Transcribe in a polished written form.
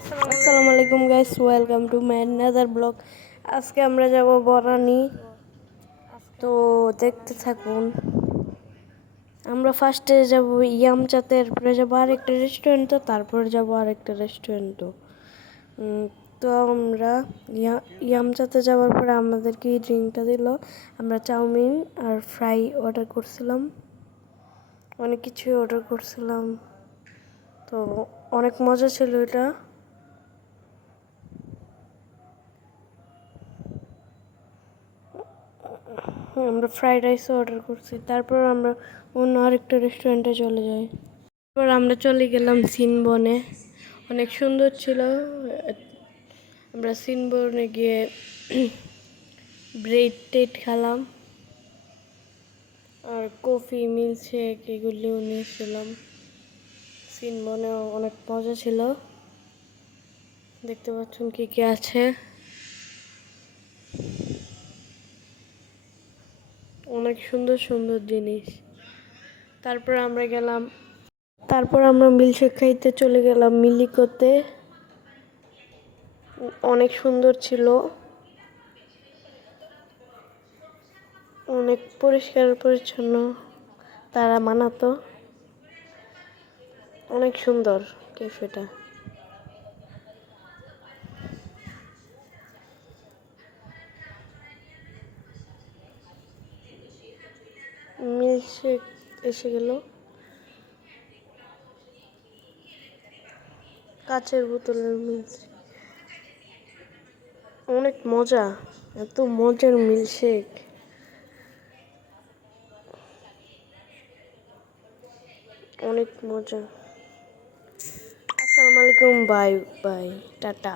আসসালামু আলাইকুম guys, welcome to my another blog. আজকে আমরা যাব বনানী, তো দেখতে থাকুন। আমরা ফার্স্টে যাব ইয়ামচাতে, এরপরে যাবো আরেকটা রেস্টুরেন্টে, তারপরে যাব আরেকটা রেস্টুরেন্টে। তো আমরা ইয়ামচাতে যাওয়ার পরে আমাদেরকে এই ড্রিঙ্কটা দিল। আমরা চাউমিন আর ফ্রাই অর্ডার করছিলাম, অনেক কিছুই অর্ডার করছিলাম। তো অনেক মজা ছিল এটা। আমরা ফ্রাইড রাইসও অর্ডার করছি। তারপর আমরা অন্য আরেকটা রেস্টুরেন্টে চলে যাই। তারপর আমরা চলে গেলাম সিনবনে, অনেক সুন্দর ছিল। আমরা সিনবনে গিয়ে ব্রেড টেড খেলাম আর কফি মিল্কশেক এগুলিও নিয়েছিলাম। সিনবনে অনেক মজা ছিল। দেখতে পাচ্ছেন কি কি আছে, অনেক সুন্দর সুন্দর জিনিস। তারপর আমরা মিল্কশেক খাইতে চলে গেলাম মিলিকোতে। অনেক সুন্দর ছিল, অনেক পরিষ্কার পরিচ্ছন্ন তারা বানাতো। অনেক সুন্দর ক্যাফেটা। মিল্কশেক এসে গেল, কাচের বোতলের মিল্কশেক। অনেক মজা, এত মজার মিল্কশেক, অনেক মজা। আসসালামু আলাইকুম, বাই বাই, টাটা।